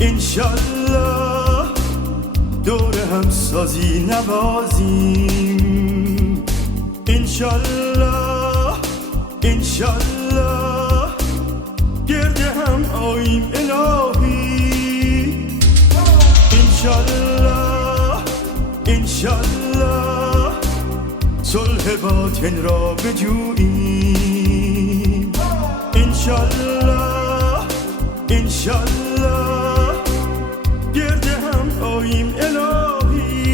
انشالله دور هم سازی نوازیم انشالله انشالله گرد هم آییم الهی انشالله انشالله صلح باطن را بجوییم انشالله انشالله گرد هم آییم الهی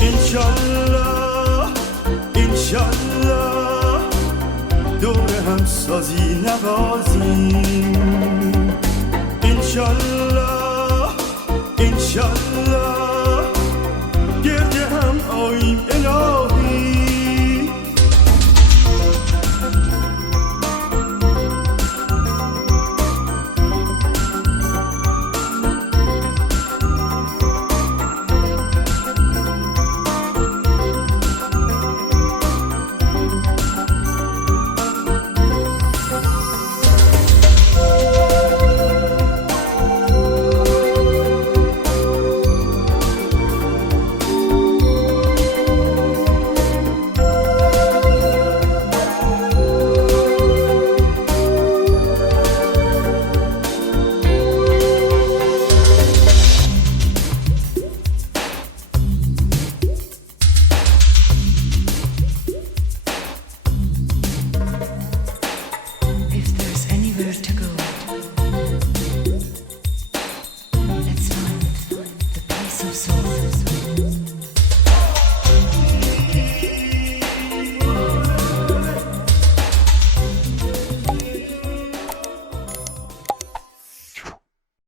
انشالله انشالله دور هم سازی نوازیم انشالله انشالله گرد هم آییم